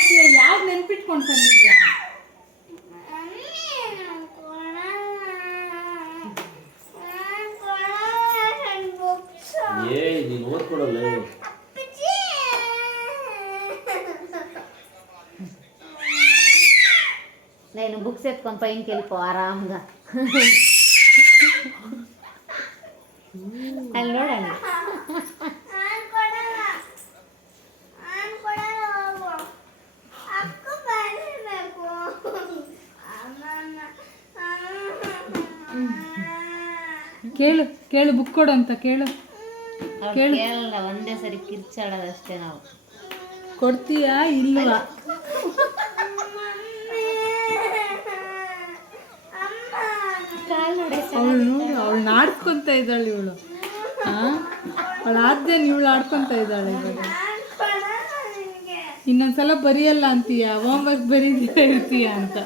ಮಾಡ್ತೀಯ? ಯಾವ್ದು ನೆನ್ಪಿಟ್ಕೊಂಡು ತಂದಿದ್ಯಾ? ನೀನು ಓದ್ಕೊಡಲ್ಲ. నేను బుక్స్ ఎత్తుకొని పైనకి వెళ్ళిపో ఆరాంగా ಅಲ್ಲಿ ನೋಡೋಣ. ಕೇಳು ಕೇಳು, ಬುಕ್ ಕೊಡು ಅಂತ ಕೇಳು. ಕೇಳಲ್ಲ, ಒಂದೇ ಸರಿ ಕಿರ್ಚಾಡೋದಷ್ಟೇ ನಾವು. ಕೊಡ್ತೀಯಾ ಇಲ್ವಾ? ಅವಳು ನೋಡಿ, ಅವಳು ಆಡ್ಕೊಂತ ಇದ್ದಾಳೆ ಇವಳು. ಅವಳು ಆದ್ಯನ್ ಇವಳು ಆಡ್ಕೊಂತ ಇದ್ದಾಳೆ ಇವಾಗ. ಇನ್ನೊಂದ್ಸಲ ಬರೆಯಲ್ಲ ಅಂತೀಯ, ಹೋಮ್ವರ್ಕ್ ಬರೀತೀಯ ಹೇಳ್ತೀಯ ಅಂತ.